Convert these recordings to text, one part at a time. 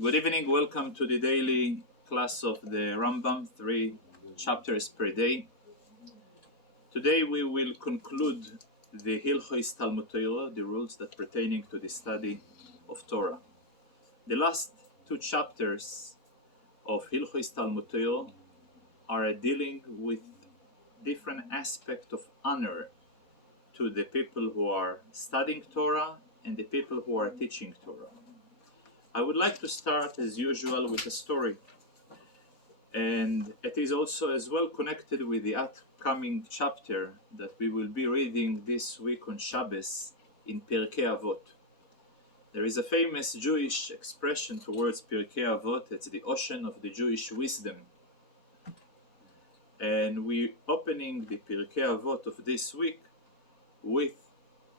Good evening, welcome to the daily class of the Rambam, 3 chapters per day. Today we will conclude the Hilchos Talmud Torah, the rules that pertaining to the study of Torah. The last 2 chapters of Hilchos Talmud Torah are dealing with different aspects of honor to the people who are studying Torah and the people who are teaching Torah. I would like to start as usual with a story, and it is also as well connected with the upcoming chapter that we will be reading this week on Shabbos in Pirkei Avot. There is a famous Jewish expression towards Pirkei Avot. It's the ocean of the Jewish wisdom, and we're opening the Pirkei Avot of this week with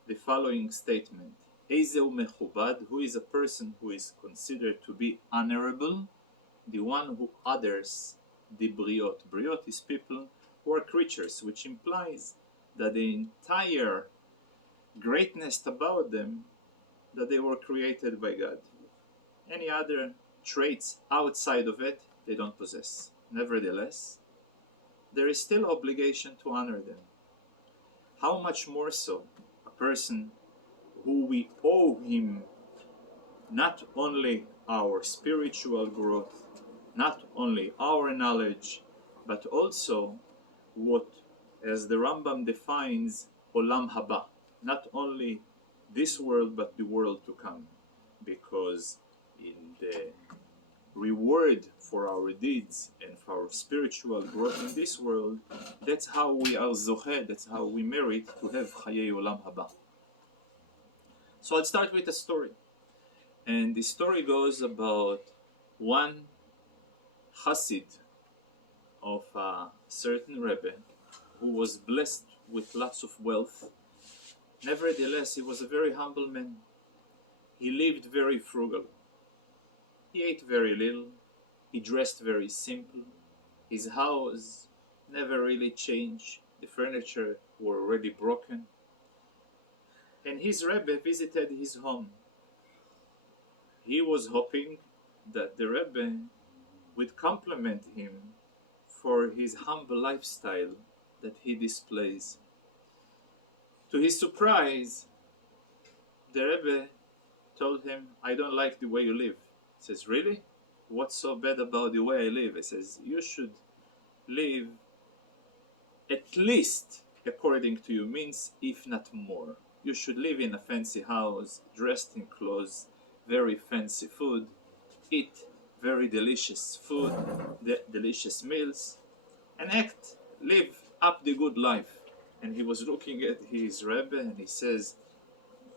the following statement: Ezeu mechubad, who is a person who is considered to be honorable, the one who others the briot. Briot is people who are creatures, which implies that the entire greatness about them, that they were created by God. Any other traits outside of it, they don't possess. Nevertheless, there is still obligation to honor them. How much more so a person who we owe him not only our spiritual growth, not only our knowledge, but also what, as the Rambam defines, Olam Haba, not only this world but the world to come, because in the reward for our deeds and for our spiritual growth in this world, that's how we are zocheh, that's how we merit to have Chayei Olam Haba. So I'll start with a story, and the story goes about one Chassid of a certain Rebbe who was blessed with lots of wealth. Nevertheless, he was a very humble man. He lived very frugal. He ate very little. He dressed very simple. His house never really changed. The furniture were already broken. And his Rebbe visited his home. He was hoping that the Rebbe would compliment him for his humble lifestyle that he displays. To his surprise, the Rebbe told him, "I don't like the way you live." He says, "Really? What's so bad about the way I live?" He says, "You should live at least according to your means, if not more. You should live in a fancy house, dressed in clothes, very fancy food, eat very delicious food, delicious meals, and live up the good life." And he was looking at his Rebbe and he says,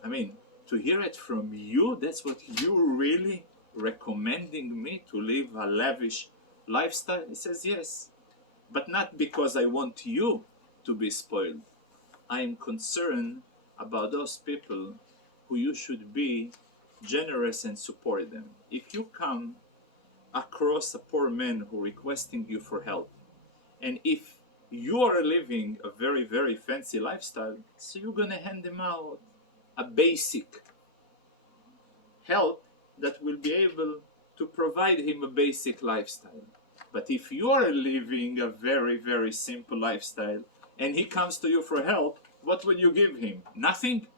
to hear it from you, that's what you're really recommending me, to live a lavish lifestyle? He says, "Yes, but not because I want you to be spoiled. I am concerned about those people who you should be generous and support them. If you come across a poor man who requesting you for help, and if you are living a very, very fancy lifestyle, so you're gonna hand him out a basic help that will be able to provide him a basic lifestyle. But if you are living a very, very simple lifestyle and he comes to you for help, what will you give him? Nothing."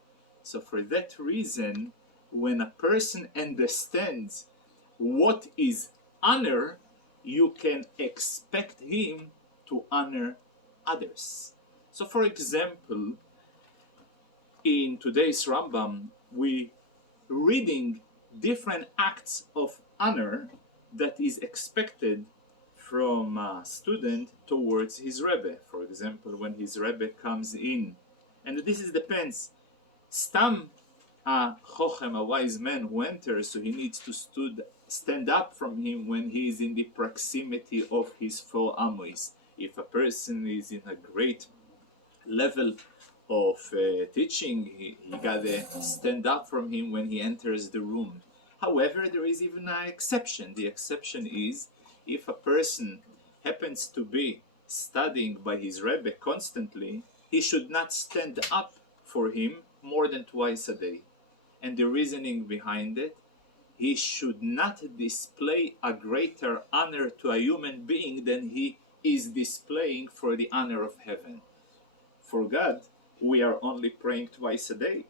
So for that reason, when a person understands what is honor, you can expect him to honor others. So for example, in today's Rambam, we reading different acts of honor that is expected from a student towards his Rebbe. For example, when his Rebbe comes in, and this is depends. Stam a chochem, a wise man who enters, so he needs to stand up from him when he is in the proximity of his four amos. If a person is in a great level of teaching, he gotta stand up from him when he enters the room. However, there is even an exception. The exception is if a person happens to be studying by his Rebbe constantly, he should not stand up for him more than twice a day. And the reasoning behind it, he should not display a greater honor to a human being than he is displaying for the honor of heaven. For God, we are only praying twice a day.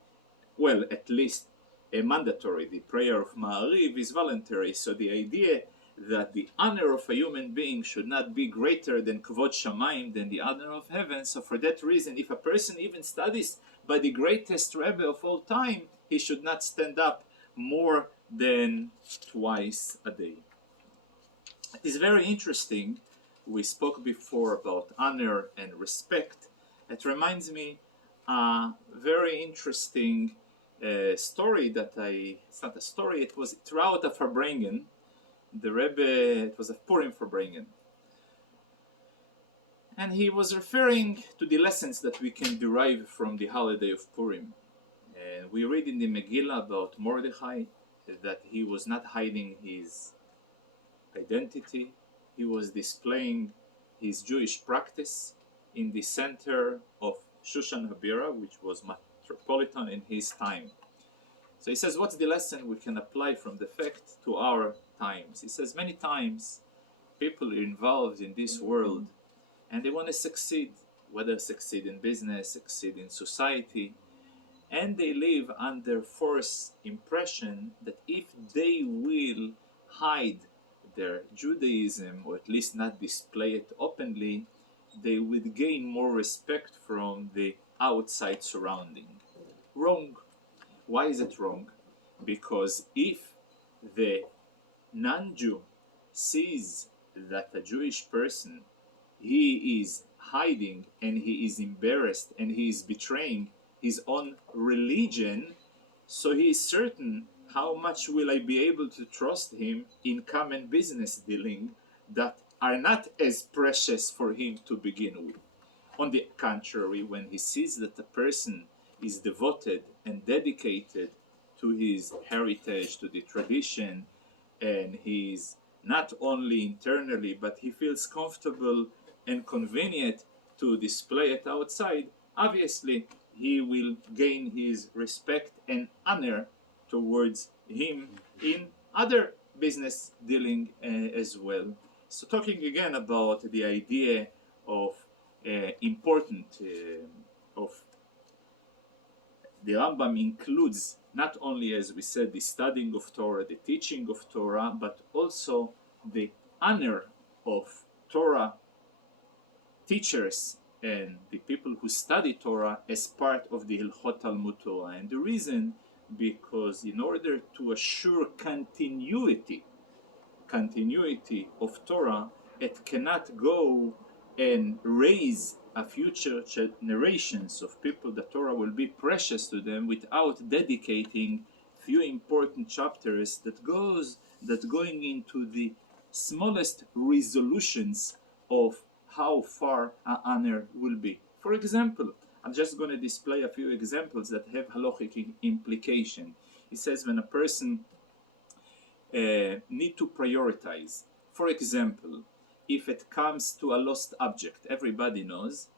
Well, at least a mandatory. The prayer of Ma'ariv is voluntary. So the idea that the honor of a human being should not be greater than Kvod Shamayim, than the honor of heaven. So for that reason, if a person even studies by the greatest Rebbe of all time, he should not stand up more than twice a day. It is very interesting. We spoke before about honor and respect. It reminds me a very interesting story that it's not a story, it was throughout a Farbrengen. The Rebbe, it was a Purim Farbrengen. And he was referring to the lessons that we can derive from the holiday of Purim. And we read in the Megillah about Mordechai that he was not hiding his identity. He was displaying his Jewish practice in the center of Shushan Habira, which was metropolitan in his time. So he says, what's the lesson we can apply from the fact to our times? He says, many times people are involved in this world and they want to succeed, whether succeed in business, succeed in society, and they live under false impression that if they will hide their Judaism, or at least not display it openly, they would gain more respect from the outside surrounding. Wrong. Why is it wrong? Because if the non-Jew sees that a Jewish person, he is hiding and he is embarrassed and he is betraying his own religion, so he is certain, how much will I be able to trust him in common business dealing that are not as precious for him to begin with. On the contrary, when he sees that a person is devoted and dedicated to his heritage, to the tradition, and he is not only internally, but he feels comfortable and convenient to display it outside, obviously he will gain his respect and honor towards him in other business dealing as well. So talking again about the idea of of the Rambam includes not only, as we said, the studying of Torah, the teaching of Torah, but also the honor of Torah teachers and the people who study Torah as part of the Hilchot Talmud Torah. And the reason, because in order to assure continuity of Torah, it cannot go and raise a future generations of people that Torah will be precious to them without dedicating few important chapters that going into the smallest resolutions of how far an honor will be. For example, I'm just going to display a few examples that have halachic implication. It says when a person need to prioritize. For example, if it comes to a lost object, everybody knows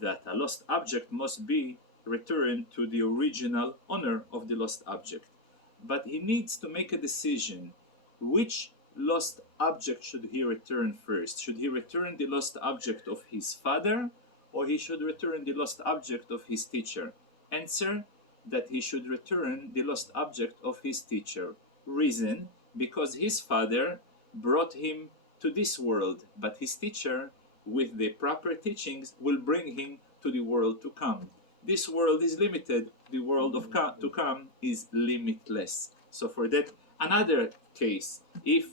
that a lost object must be returned to the original owner of the lost object. But he needs to make a decision. Which lost object should he return first? Should he return the lost object of his father, or he should return the lost object of his teacher? Answer, that he should return the lost object of his teacher. Reason, because his father brought him to this world, but his teacher, with the proper teachings, will bring him to the world to come. This world is limited, the world to come is limitless. So for that, another case, if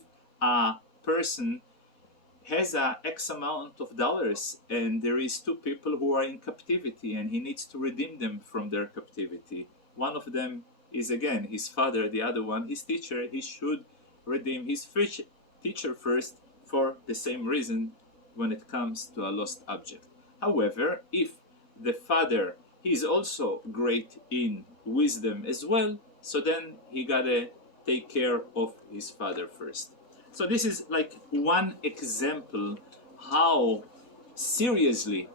a person has a X amount of dollars and there is two people who are in captivity and he needs to redeem them from their captivity. One of them is again his father, the other one his teacher. He should redeem his teacher first for the same reason when it comes to a lost object. However, if the father is also great in wisdom as well, so then he gotta take care of his father first. So this is like one example how seriously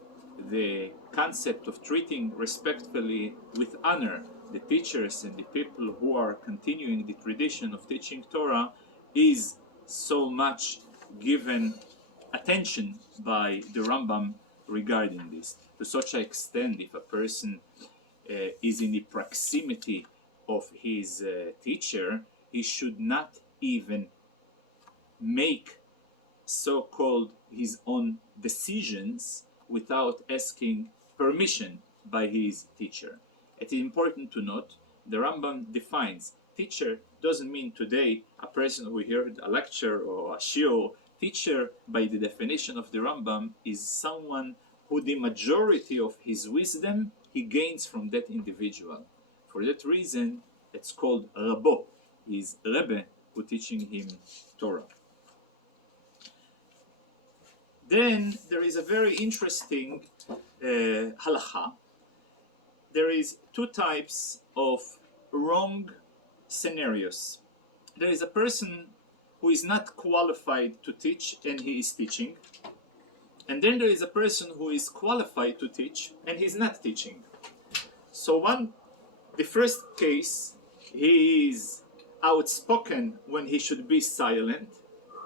the concept of treating respectfully with honor the teachers and the people who are continuing the tradition of teaching Torah is so much given attention by the Rambam regarding this. To such an extent, if a person is in the proximity of his teacher, he should not even make so-called his own decisions without asking permission by his teacher. It is important to note, the Rambam defines teacher doesn't mean today a person who heard a lecture or a shiur. Teacher, by the definition of the Rambam, is someone who the majority of his wisdom he gains from that individual. For that reason, it's called Rabbo, his Rebbe who teaching him Torah. Then there is a very interesting halacha. There is two types of wrong scenarios. There is a person who is not qualified to teach and he is teaching. And then there is a person who is qualified to teach and he's not teaching. So the first case, he is outspoken when he should be silent,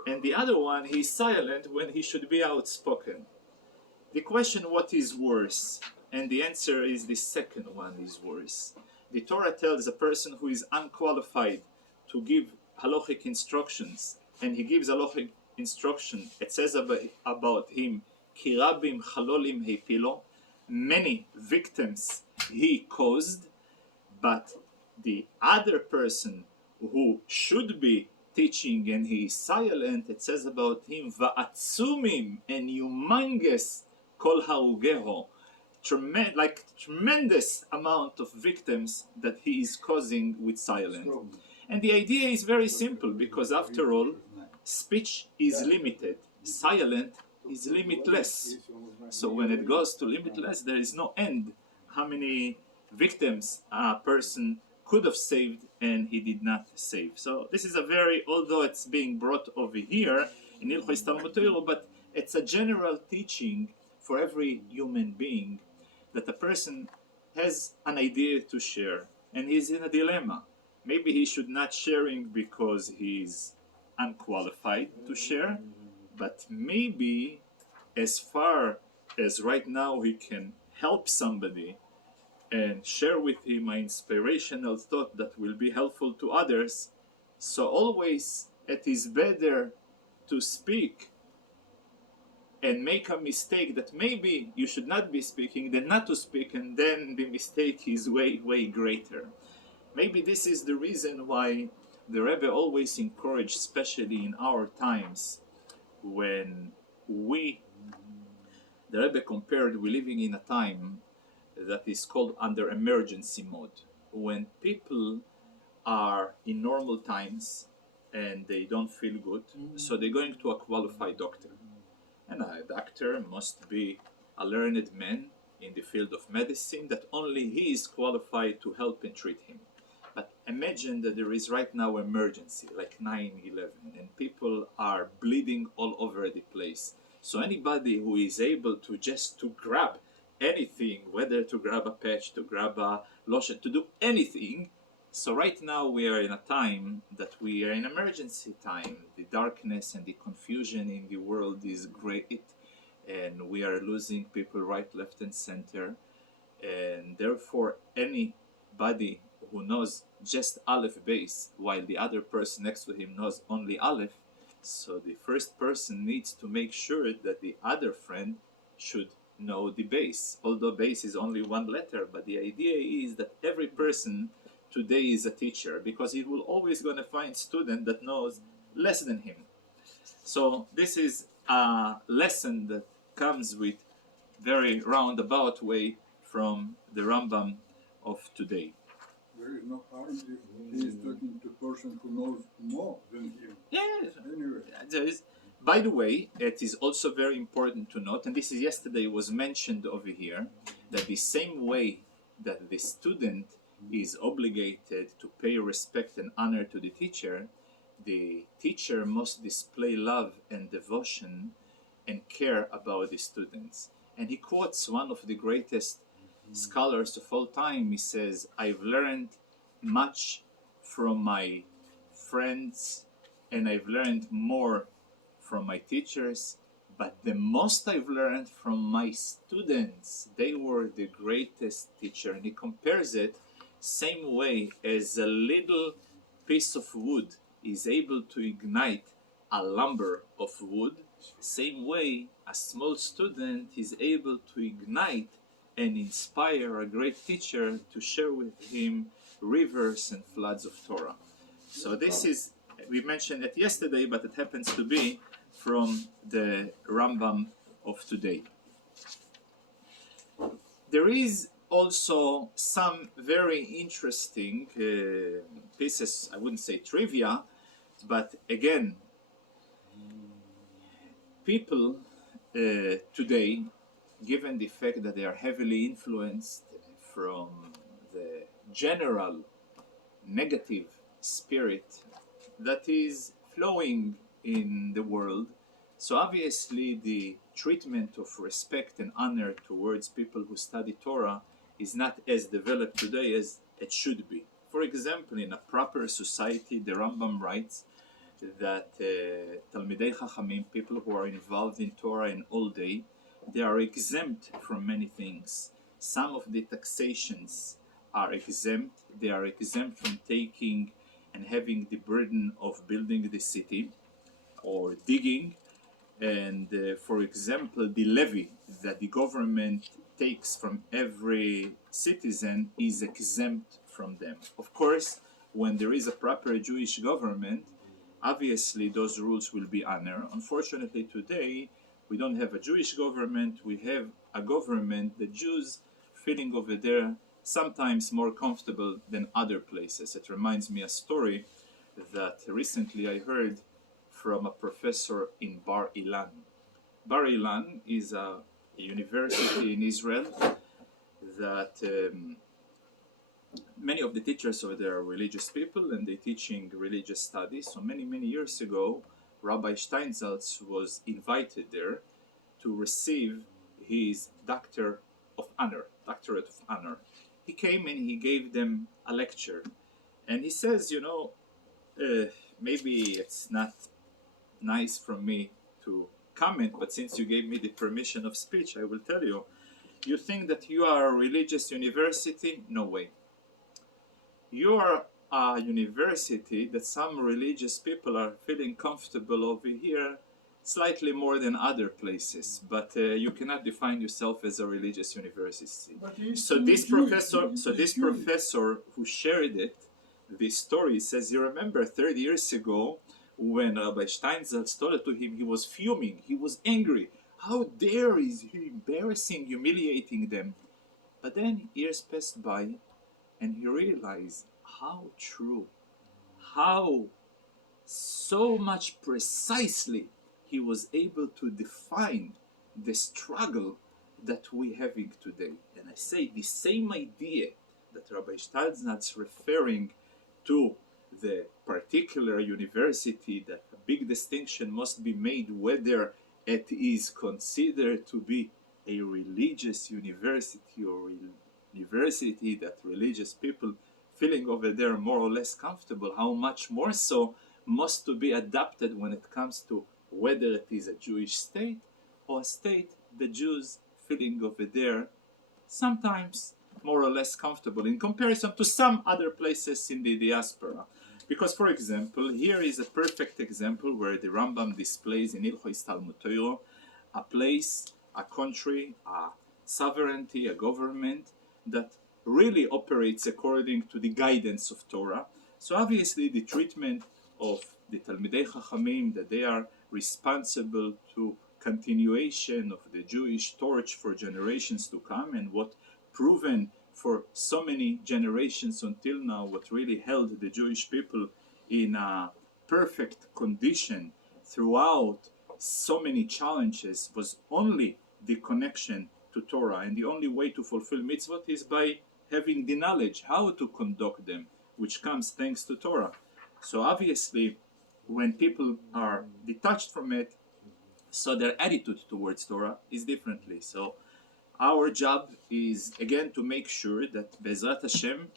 and the other one, he's silent when he should be outspoken. The question, what is worse? And the answer is the second one is worse. The Torah tells a person who is unqualified to give halachic instructions, and he gives halachic instruction, it says about him, Ki rabim chalolim hepilo, many victims he caused, but the other person who should be teaching and he is silent, it says about him, va'atzumim, and humongous kol harugeho, tremendous amount of victims that he is causing with silence. And the idea is very simple, because after all, speech is limited, silent is limitless. So when it goes to limitless, there is no end how many victims a person could have saved and he did not save. So this is a very, although it's being brought over here in Ilchos Talmud Torah, but it's a general teaching for every human being that a person has an idea to share and he's in a dilemma. Maybe he should not sharing because he's unqualified to share, but maybe as far as right now he can help somebody and share with him an inspirational thought that will be helpful to others. So always it is better to speak and make a mistake that maybe you should not be speaking than not to speak, and then the mistake is way, way greater. Maybe this is the reason why the Rebbe always encouraged, especially in our times, when the Rebbe compared, we're living in a time that is called under emergency mode. When people are in normal times and they don't feel good, so they're going to a qualified doctor. And a doctor must be a learned man in the field of medicine that only he is qualified to help and treat him. But imagine that there is right now emergency, like 9/11, and people are bleeding all over the place. So anybody who is able to just to grab anything, whether to grab a patch, to grab a lotion, to do anything. So right now we are in a time that we are in emergency time. The darkness and the confusion in the world is great, and we are losing people right, left, and center. And therefore, anybody who knows just Aleph base, while the other person next to him knows only Aleph, so the first person needs to make sure that the other friend should know the base. Although base is only one letter, but the idea is that every person today is a teacher, because he will always going to find student that knows less than him. So this is a lesson that comes with very roundabout way from the Rambam of today. There is no harm if he is talking to a person who knows more than him. Yes. Anyway. There is. By the way, it is also very important to note, and this is yesterday was mentioned over here, that the same way that the student is obligated to pay respect and honor to the teacher must display love and devotion and care about the students. And he quotes one of the greatest scholars of all time, he says, I've learned much from my friends and I've learned more from my teachers, but the most I've learned from my students. They were the greatest teacher. And he compares it same way as a little piece of wood is able to ignite a lumber of wood, same way a small student is able to ignite and inspire a great teacher to share with him rivers and floods of Torah. So this is, we mentioned it yesterday, but it happens to be from the Rambam of today. There is also some very interesting pieces, I wouldn't say trivia, but again, people today, given the fact that they are heavily influenced from the general negative spirit that is flowing in the world, so obviously the treatment of respect and honor towards people who study Torah is not as developed today as it should be. For example, in a proper society, the Rambam writes that Talmidei Chachamim, people who are involved in Torah and all day, they are exempt from many things. Some of the taxations are exempt. They are exempt from taking and having the burden of building the city or digging. And for example, the levy that the government takes from every citizen is exempt from them. Of course, when there is a proper Jewish government, obviously those rules will be honored. Unfortunately today, we don't have a Jewish government, we have a government, the Jews feeling over there sometimes more comfortable than other places. It reminds me a story that recently I heard from a professor in Bar Ilan. Bar Ilan is a university in Israel that many of the teachers over there are religious people and they're teaching religious studies. So many years ago, Rabbi Steinsaltz was invited there to receive his doctorate of honor. He came and he gave them a lecture. And he says, maybe it's not nice from me to comment, but since you gave me the permission of speech, I will tell you. You think that you are a religious university? No way. You are a university that some religious people are feeling comfortable over here slightly more than other places, but you cannot define yourself as a religious university. So this professor who shared it, this story, says he remember 30 years ago when Rabbi Steinsaltz told it to him, he was fuming, he was angry. How dare is he embarrassing, humiliating them? But then years passed by and he realized how true, how so much precisely he was able to define the struggle that we're having today. And I say the same idea that Rabbi Steinsaltz referring to the particular university, that a big distinction must be made whether it is considered to be a religious university or university that religious people feeling over there more or less comfortable, how much more so must to be adapted when it comes to whether it is a Jewish state or a state the Jews feeling over there sometimes more or less comfortable in comparison to some other places in the diaspora. Because, for example, here is a perfect example where the Rambam displays in Ilchos Talmud Torah a place, a country, a sovereignty, a government that really operates according to the guidance of Torah. So obviously the treatment of the Talmidei Chachamim, that they are responsible to continuation of the Jewish torch for generations to come, and what proven for so many generations until now, what really held the Jewish people in a perfect condition throughout so many challenges was only the connection to Torah. And the only way to fulfill mitzvot is by having the knowledge how to conduct them, which comes thanks to Torah. So obviously, when people are detached from it, so their attitude towards Torah is differently. So our job is again to make sure that Bezrat Hashem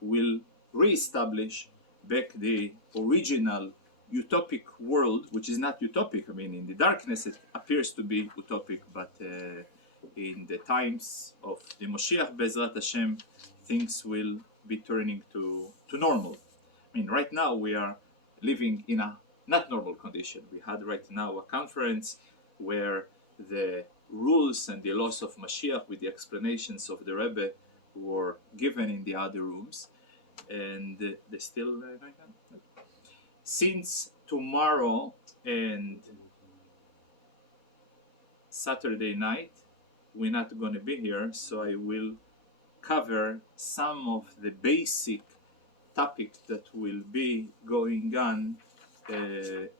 will re-establish back the original utopic world, which is not utopic. I mean, in the darkness it appears to be utopic, but in the times of the Moshiach, Bezrat Hashem, things will be turning to normal. I mean, right now we are living in a not normal condition. We had right now a conference where the rules and the laws of Mashiach with the explanations of the Rebbe were given in the other rooms, and they still since tomorrow and Saturday night we're not going to be here, so I will cover some of the basic topics that will be going on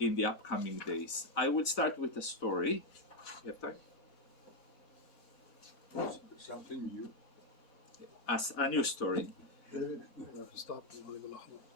in the upcoming days. I will start with a story. You have time? Something new. As a new story. We have to stop and leave it alone.